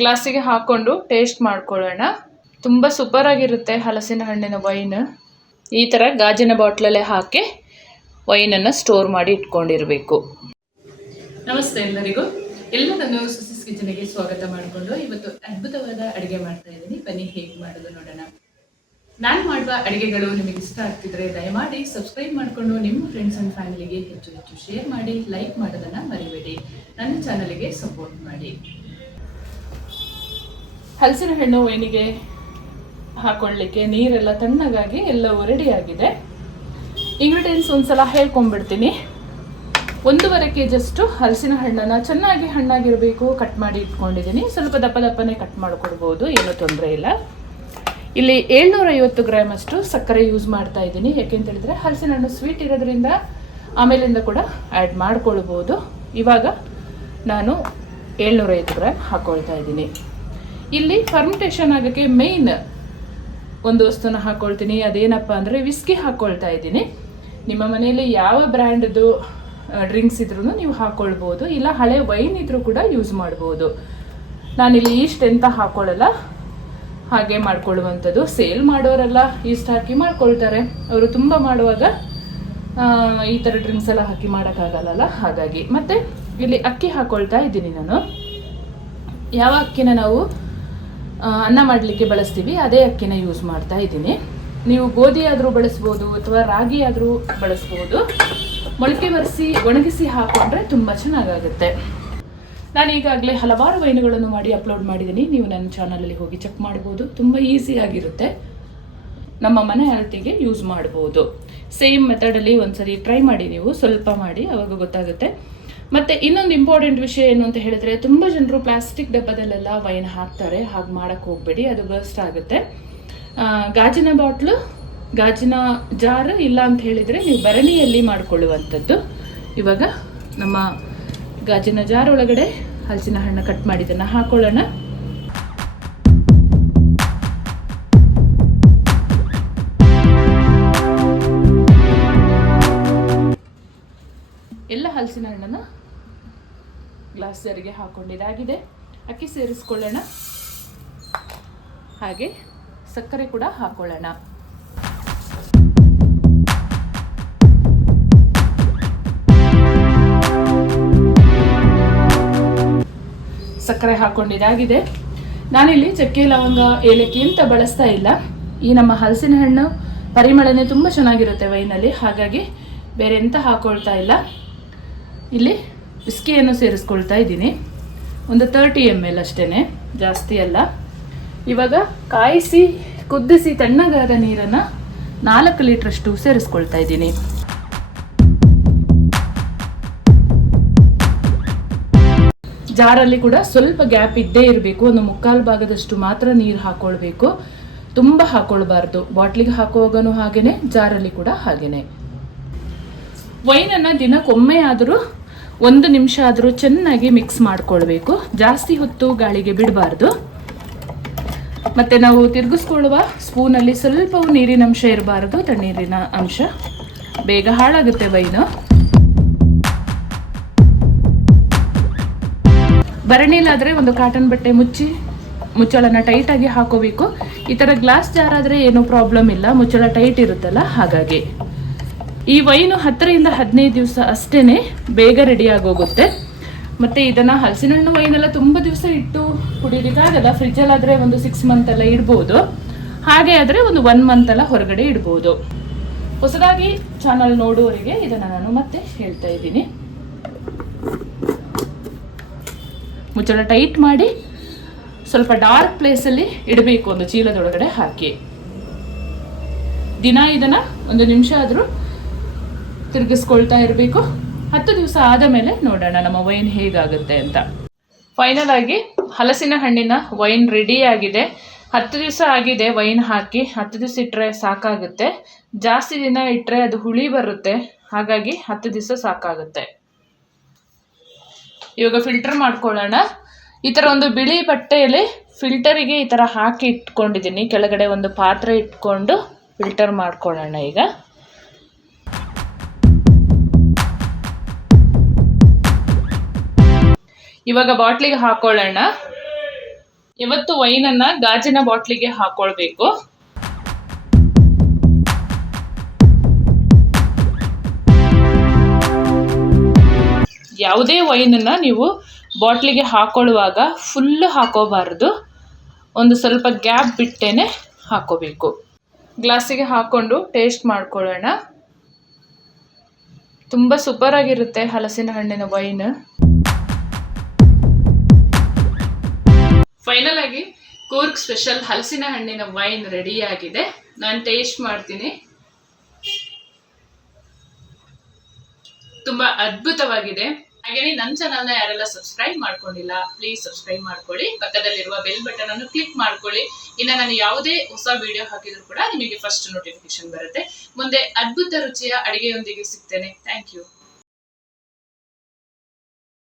ಗ್ಲಾಸಿಗೆ ಹಾಕ್ಕೊಂಡು ಟೇಸ್ಟ್ ಮಾಡ್ಕೊಳ್ಳೋಣ. ತುಂಬ ಸೂಪರ್ ಆಗಿರುತ್ತೆ ಹಲಸಿನ ಹಣ್ಣಿನ ವೈನ್. ಈ ಥರ ಗಾಜಿನ ಬಾಟ್ಲಲ್ಲೇ ಹಾಕಿ ವೈನನ್ನು ಸ್ಟೋರ್ ಮಾಡಿ ಇಟ್ಕೊಂಡಿರಬೇಕು. ನಮಸ್ತೆ ಎಲ್ಲರಿಗೂ. ಎಲ್ಲರನ್ನು ಸುಸಿಸ್ ಕಿಚನಿಗೆ ಸ್ವಾಗತ ಮಾಡಿಕೊಂಡು ಇವತ್ತು ಅದ್ಭುತವಾದ ಅಡುಗೆ ಮಾಡ್ತಾ ಇದ್ದೀನಿ. ಬನ್ನಿ, ಹೇಗೆ ಮಾಡೋದು ನೋಡೋಣ. ನಾನು ಮಾಡುವ ಅಡುಗೆಗಳು ನಿಮಗೆ ಇಷ್ಟ ಆಗ್ತಿದ್ರೆ ದಯಮಾಡಿ ಸಬ್ಸ್ಕ್ರೈಬ್ ಮಾಡಿಕೊಂಡು ನಿಮ್ಮ ಫ್ರೆಂಡ್ಸ್ ಆ್ಯಂಡ್ ಫ್ಯಾಮಿಲಿಗೆ ಹೆಚ್ಚು ಹೆಚ್ಚು ಶೇರ್ ಮಾಡಿ ಲೈಕ್ ಮಾಡೋದನ್ನು ಮರಿಬೇಡಿ. ನನ್ನ ಚಾನಲಿಗೆ ಸಪೋರ್ಟ್ ಮಾಡಿ. ಹಲಸಿನ ಹಣ್ಣು ಏನಿಗೆ ಹಾಕೊಳ್ಳಿಕ್ಕೆ, ನೀರೆಲ್ಲ ತಣ್ಣಗಾಗಿ ಎಲ್ಲವೂ ರೆಡಿ ಆಗಿದೆ ಇಂಗ್ರೀಡಿಯೆಂಟ್ಸ್ ಒಂದ್ಸಲ ಹೇಳ್ಕೊಂಡ್ಬಿಡ್ತೀನಿ. ಒಂದೂವರೆ ಕೆ ಜಿಯಷ್ಟು ಹಲಸಿನ ಹಣ್ಣನ್ನು ಚೆನ್ನಾಗಿ ಹಣ್ಣಾಗಿರಬೇಕು ಕಟ್ ಮಾಡಿ ಇಟ್ಕೊಂಡಿದ್ದೀನಿ. ಸ್ವಲ್ಪ ದಪ್ಪ ದಪ್ಪನೇ ಕಟ್ ಮಾಡಿಕೊಡ್ಬೋದು, ಏನೂ ತೊಂದರೆ ಇಲ್ಲ. ಇಲ್ಲಿ ಏಳ್ನೂರ ಐವತ್ತು ಗ್ರಾಮ್ ಅಷ್ಟು ಸಕ್ಕರೆ ಯೂಸ್ ಮಾಡ್ತಾ ಇದ್ದೀನಿ. ಯಾಕೆಂತ ಹೇಳಿದ್ರೆ ಹಲಸಿನ ಹಣ್ಣು ಸ್ವೀಟ್ ಇರೋದ್ರಿಂದ ಆಮೇಲಿಂದ ಕೂಡ ಆ್ಯಡ್ ಮಾಡ್ಕೊಳ್ಬೋದು. ಇವಾಗ ನಾನು ಏಳ್ನೂರೈವತ್ತು ಗ್ರಾಮ್ ಹಾಕ್ಕೊಳ್ತಾ ಇದ್ದೀನಿ. ಇಲ್ಲಿ ಫರ್ಮಿಟೇಷನ್ ಆಗೋಕ್ಕೆ ಮೇಯ್ನ್ ಒಂದು ವಸ್ತುನ ಹಾಕ್ಕೊಳ್ತೀನಿ ಅದೇನಪ್ಪ ಅಂದರೆ ವಿಸ್ಕಿ ಹಾಕ್ಕೊಳ್ತಾ ಇದ್ದೀನಿ. ನಿಮ್ಮ ಮನೆಯಲ್ಲಿ ಯಾವ ಬ್ರ್ಯಾಂಡ್ದು ಡ್ರಿಂಕ್ಸ್ ಇದ್ರೂ ನೀವು ಹಾಕ್ಕೊಳ್ಬೋದು ಇಲ್ಲ ಹಳೆ ವೈನ್ ಇದ್ರೂ ಕೂಡ ಯೂಸ್ ಮಾಡ್ಬೋದು. ನಾನಿಲ್ಲಿ ಈಸ್ಟ್ ಎಂತ ಹಾಕ್ಕೊಳ್ಳಲ್ಲ ಹಾಗೆ ಮಾಡ್ಕೊಳ್ಳುವಂಥದ್ದು. ಸೇಲ್ ಮಾಡೋರೆಲ್ಲ ಈಸ್ಟ್ ಹಾಕಿ ಮಾಡ್ಕೊಳ್ತಾರೆ. ಅವರು ತುಂಬ ಮಾಡುವಾಗ ಈ ಥರ ಡ್ರಿಂಕ್ಸ್ ಎಲ್ಲ ಹಾಕಿ ಮಾಡೋಕ್ಕಾಗಲ್ಲಲ್ಲ? ಹಾಗಾಗಿ. ಮತ್ತು ಇಲ್ಲಿ ಅಕ್ಕಿ ಹಾಕ್ಕೊಳ್ತಾ ಇದ್ದೀನಿ ನಾನು. ಯಾವ ಅಕ್ಕಿನ ನಾವು ಅನ್ನ ಮಾಡಲಿಕ್ಕೆ ಬಳಸ್ತೀವಿ. ಅದೇ ಅಕ್ಕಿನ ಯೂಸ್ ಮಾಡ್ತಾ ಇದ್ದೀನಿ. ನೀವು ಗೋಧಿ ಆದರೂ ಬಳಸ್ಬೋದು ಅಥವಾ ರಾಗಿ ಆದರೂ ಬಳಸ್ಬೋದು. ಮೊಳಕೆ ಬರೆಸಿ ಒಣಗಿಸಿ ಹಾಕೊಂಡ್ರೆ ತುಂಬ ಚೆನ್ನಾಗಾಗುತ್ತೆ. ನಾನು ಈಗಾಗಲೇ ಹಲವಾರು ವೈನುಗಳನ್ನು ಮಾಡಿ ಅಪ್ಲೋಡ್ ಮಾಡಿದ್ದೀನಿ. ನೀವು ನನ್ನ ಚಾನಲಲ್ಲಿ ಹೋಗಿ ಚೆಕ್ ಮಾಡ್ಬೋದು. ತುಂಬ ಈಸಿಯಾಗಿರುತ್ತೆ ನಮ್ಮ ಮನೆ ಅಳತೆಗೆ ಯೂಸ್ ಮಾಡ್ಬೋದು. ಸೇಮ್ ಮೆಥಡಲ್ಲಿ ಒಂದ್ಸರಿ ಟ್ರೈ ಮಾಡಿ ನೀವು. ಸ್ವಲ್ಪ ಮಾಡಿ, ಅವಾಗ ಗೊತ್ತಾಗುತ್ತೆ. ಮತ್ತು ಇನ್ನೊಂದು ಇಂಪಾರ್ಟೆಂಟ್ ವಿಷಯ ಏನು ಅಂತ ಹೇಳಿದ್ರೆ, ತುಂಬ ಜನರು ಪ್ಲಾಸ್ಟಿಕ್ ಡಬ್ಬದಲ್ಲೆಲ್ಲ ವೈನ್ ಹಾಕ್ತಾರೆ, ಹಾಗೆ ಮಾಡೋಕ್ಕೆ ಹೋಗಬೇಡಿ, ಅದು ಬರ್ಸ್ಟ್ ಆಗುತ್ತೆ. ಗಾಜಿನ ಬಾಟ್ಲು ಗಾಜಿನ ಜಾರ್ ಇಲ್ಲ ಅಂತ ಹೇಳಿದ್ರೆ ನೀವು ಭರಣಿಯಲ್ಲಿ ಮಾಡ್ಕೊಳ್ಳುವಂಥದ್ದು. ಇವಾಗ ನಮ್ಮ ಗಾಜಿನ ಜಾರ್ ಒಳಗಡೆ ಹಲಸಿನ ಹಣ್ಣು ಕಟ್ ಮಾಡಿದ್ದನ್ನು ಹಾಕೊಳ್ಳೋಣ. ಎಲ್ಲ ಹಲಸಿನ ಹಣ್ಣನ್ನು ಗ್ಲಾಸ್ ಜಾರಿಗೆ ಹಾಕೊಂಡಿದ್ದಾಗಿದೆ. ಅಕ್ಕಿ ಸೇರಿಸ್ಕೊಳ್ಳೋಣ. ಹಾಗೆ ಸಕ್ಕರೆ ಕೂಡ ಹಾಕೊಳ್ಳೋಣ. ಸಕ್ಕರೆ ಹಾಕೊಂಡಿದ್ದಾಗಿದೆ. ನಾನಿಲ್ಲಿ ಚಕ್ಕೆ, ಲವಂಗ, ಏಲಕ್ಕಿ ಅಂತ ಬಳಸ್ತಾ ಇಲ್ಲ. ಈ ನಮ್ಮ ಹಲಸಿನ ಹಣ್ಣು ಪರಿಮಳನೇ ತುಂಬ ಚೆನ್ನಾಗಿರುತ್ತೆ ವೈನಲ್ಲಿ. ಹಾಗಾಗಿ ಬೇರೆ ಎಂತ ಹಾಕೊಳ್ತಾ ಇಲ್ಲ. ಇಲ್ಲಿ ವಿಸ್ಕಿಯನ್ನು ಸೇರಿಸ್ಕೊಳ್ತಾ ಇದ್ದೀನಿ. ಒಂದು ತರ್ಟಿ ಎಂ ಎಲ್ ಅಷ್ಟೇ ಜಾಸ್ತಿ ಅಲ್ಲ. ಇವಾಗ ಕಾಯಿಸಿ ಕುದಿಸಿ ತಣ್ಣಗಾದ ನೀರನ್ನು ನಾಲ್ಕು ಲೀಟ್ರಷ್ಟು ಸೇರಿಸ್ಕೊಳ್ತಾ ಇದ್ದೀನಿ. ಜಾರಲ್ಲಿ ಕೂಡ ಸ್ವಲ್ಪ ಗ್ಯಾಪ್ ಇದ್ದೇ ಇರಬೇಕು. ಒಂದು ಮುಕ್ಕಾಲು ಭಾಗದಷ್ಟು ಮಾತ್ರ ನೀರು ಹಾಕೊಳ್ಬೇಕು. ತುಂಬ ಹಾಕೊಳ್ಬಾರ್ದು. ಬಾಟ್ಲಿಗೆ ಹಾಕುವಾಗನೂ ಹಾಗೇನೆ, ಜಾರಲ್ಲಿ ಕೂಡ ಹಾಗೇನೆ. ವೈನನ್ನು ದಿನಕ್ಕೊಮ್ಮೆ ಆದರೂ ಒಂದು ನಿಮಿಷ ಆದರೂ ಚೆನ್ನಾಗಿ ಮಿಕ್ಸ್ ಮಾಡಿಕೊಳ್ಬೇಕು. ಜಾಸ್ತಿ ಹೊತ್ತು ಗಾಳಿಗೆ ಬಿಡಬಾರ್ದು. ಮತ್ತೆ ನಾವು ತಿರುಗಿಸ್ಕೊಳ್ಳುವ ಸ್ಪೂನಲ್ಲಿ ಸ್ವಲ್ಪವೂ ನೀರಿನ ಅಂಶ ಇರಬಾರ್ದು, ತಣ್ಣೀರಿನ ಅಂಶ. ಬೇಗ ಹಾಳಾಗುತ್ತೆ ವೈನು. ಬರಣಿಲಾದರೆ ಒಂದು ಕಾಟನ್ ಬಟ್ಟೆ ಮುಚ್ಚಿ, ಮುಚ್ಚಳನ ಟೈಟಾಗಿ ಹಾಕೋಬೇಕು. ಈ ಥರ ಗ್ಲಾಸ್ ಜಾರ್ ಆದರೆ ಏನೂ ಪ್ರಾಬ್ಲಮ್ ಇಲ್ಲ, ಮುಚ್ಚಳ ಟೈಟ್ ಇರುತ್ತಲ್ಲ, ಹಾಗಾಗಿ. ಈ ವೈನು ಹತ್ತರಿಂದ ಹದಿನೈದು ದಿವಸ ಅಷ್ಟೇನೆ ಬೇಗ ರೆಡಿ ಹೋಗುತ್ತೆ ಮತ್ತೆ ಇದನ್ನ ಹಲಸಿನ ಹಣ್ಣು ವೈನೆಲ್ಲ ತುಂಬ ದಿವಸ ಇಟ್ಟು ಕುಡಿಯೋದಕ್ಕಾಗಲ್ಲ ಫ್ರಿಜ್ಜಲ್ಲಾದರೆ ಒಂದು ಸಿಕ್ಸ್ ಮಂತ್ ಎಲ್ಲ ಇಡ್ಬೋದು. ಹಾಗೆ ಆದರೆ ಒಂದು ಒನ್ ಮಂತ್ ಎಲ್ಲ ಹೊರಗಡೆ ಇಡ್ಬೋದು. ಹೊಸದಾಗಿ ಚಾನಲ್ ನೋಡುವವರಿಗೆ ಇದನ್ನು ನಾನು ಮತ್ತೆ ಹೇಳ್ತಾ ಇದ್ದೀನಿ. ಮುಚ್ಚಳ ಟೈಟ್ ಮಾಡಿ ಸ್ವಲ್ಪ ಡಾರ್ಕ್ ಪ್ಲೇಸಲ್ಲಿ ಇಡಬೇಕು ಒಂದು ಚೀಲದೊಳಗಡೆ ಹಾಕಿ. ದಿನ ಇದನ್ನ ಒಂದು ನಿಮಿಷ ಆದರೂ ತಿರುಗಿಸ್ಕೊಳ್ತಾ ಇರಬೇಕು. ಹತ್ತು ದಿವಸ ಆದ ಮೇಲೆ ನೋಡೋಣ ನಮ್ಮ ವೈನ್ ಹೇಗಾಗುತ್ತೆ ಅಂತ. ಫೈನಲ್ ಆಗಿ ಹಲಸಿನ ಹಣ್ಣಿನ ವೈನ್ ರೆಡಿ ಆಗಿದೆ. ಹತ್ತು ದಿವಸ ಆಗಿದೆ ವೈನ್ ಹಾಕಿ. ಹತ್ತು ದಿವಸ ಇಟ್ಟರೆ ಸಾಕಾಗುತ್ತೆ. ಜಾಸ್ತಿ ದಿನ ಇಟ್ಟರೆ ಅದು ಹುಳಿ ಬರುತ್ತೆ. ಹಾಗಾಗಿ ಹತ್ತು ದಿವಸ ಸಾಕಾಗುತ್ತೆ. ಇವಾಗ ಫಿಲ್ಟರ್ ಮಾಡ್ಕೊಳ್ಳೋಣ. ಈ ಥರ ಒಂದು ಬಿಳಿ ಬಟ್ಟೆಯಲ್ಲಿ ಫಿಲ್ಟರಿಗೆ ಈ ಥರ ಹಾಕಿ ಇಟ್ಕೊಂಡಿದ್ದೀನಿ. ಕೆಳಗಡೆ ಒಂದು ಪಾತ್ರೆ ಇಟ್ಕೊಂಡು ಫಿಲ್ಟರ್ ಮಾಡ್ಕೊಳ್ಳೋಣ ಈಗ. ಇವಾಗ ಬಾಟ್ಲಿಗೆ ಹಾಕೊಳ್ಳೋಣ. ಇವತ್ತು ವೈನನ್ನ ಗಾಜಿನ ಬಾಟ್ಲಿಗೆ ಹಾಕೊಳ್ಬೇಕು. ಯಾವುದೇ ವೈನನ್ನ ನೀವು ಬಾಟ್ಲಿಗೆ ಹಾಕೊಳ್ಳುವಾಗ ಫುಲ್ ಹಾಕೋಬಾರದು. ಒಂದು ಸ್ವಲ್ಪ ಗ್ಯಾಪ್ ಬಿಟ್ಟೇನೆ ಹಾಕೋಬೇಕು. ಗ್ಲಾಸಿಗೆ ಹಾಕೊಂಡು ಟೇಸ್ಟ್ ಮಾಡ್ಕೊಳ್ಳೋಣ. ತುಂಬ ಸೂಪರ್ ಆಗಿರುತ್ತೆ ಹಲಸಿನ ಹಣ್ಣಿನ ವೈನ್ ಫೈನಲ್ ಆಗಿ ಕೂರ್ಗ್ ಸ್ಪೆಷಲ್ ಹಲಸಿನ ಹಣ್ಣಿನ ವೈನ್ ರೆಡಿ ಆಗಿದೆ. ನಾನು ಟೇಸ್ಟ್ ಮಾಡ್ತೀನಿ. ತುಂಬಾ ಅದ್ಭುತವಾಗಿದೆ. ಹಾಗೇನೆ ನನ್ನ ಚಾನಲ್ನ ಯಾರೆಲ್ಲ ಸಬ್ಸ್ಕ್ರೈಬ್ ಮಾಡ್ಕೊಂಡಿಲ್ಲ ಪ್ಲೀಸ್ ಸಬ್ಸ್ಕ್ರೈಬ್ ಮಾಡ್ಕೊಳ್ಳಿ. ಪಕ್ಕದಲ್ಲಿರುವ ಬೆಲ್ ಬಟನ್ ಅನ್ನು ಕ್ಲಿಕ್ ಮಾಡ್ಕೊಳ್ಳಿ. ಇನ್ನು ನಾನು ಯಾವುದೇ ಹೊಸ ವಿಡಿಯೋ ಹಾಕಿದ್ರು ಕೂಡ ನಿಮಗೆ ಫಸ್ಟ್ ನೋಟಿಫಿಕೇಶನ್ ಬರುತ್ತೆ. ಮುಂದೆ ಅದ್ಭುತ ರುಚಿಯ ಅಡಿಗೆಯೊಂದಿಗೆ ಸಿಗ್ತೇನೆ. Thank you